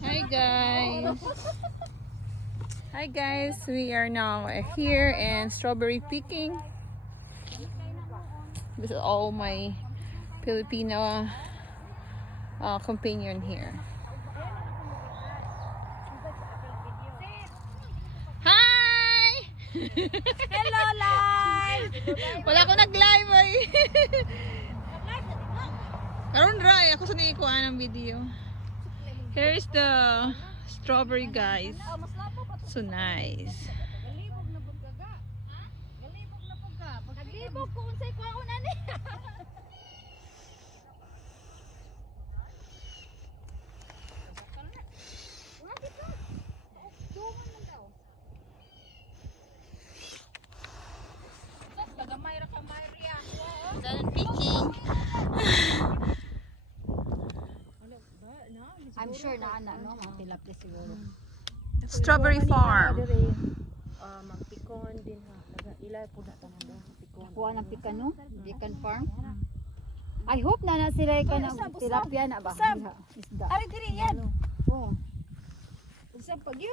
Hi guys. Hi guys, we are now here in strawberry picking. This is all my Filipino companion here. Hi! Hello, live! Wala ko nag-live ay. Karon dry ako sa nikuha ng video. Here's the strawberry guys. So nice. Galibog na pud kaga. Ha? Galibog na pud ka. Galibog ko unsay kwaon ani. Done picking. I'm sure na ana no, mga tilapia siguro. Strawberry farm. Magpikon din ha. Ilay po na tanan daw. Pikon. Kuha ng pikan no? Pikan farm. I hope na sila ka ng tilapia na ba? Isda. Ari diri yan. Oh. Usab pag yun.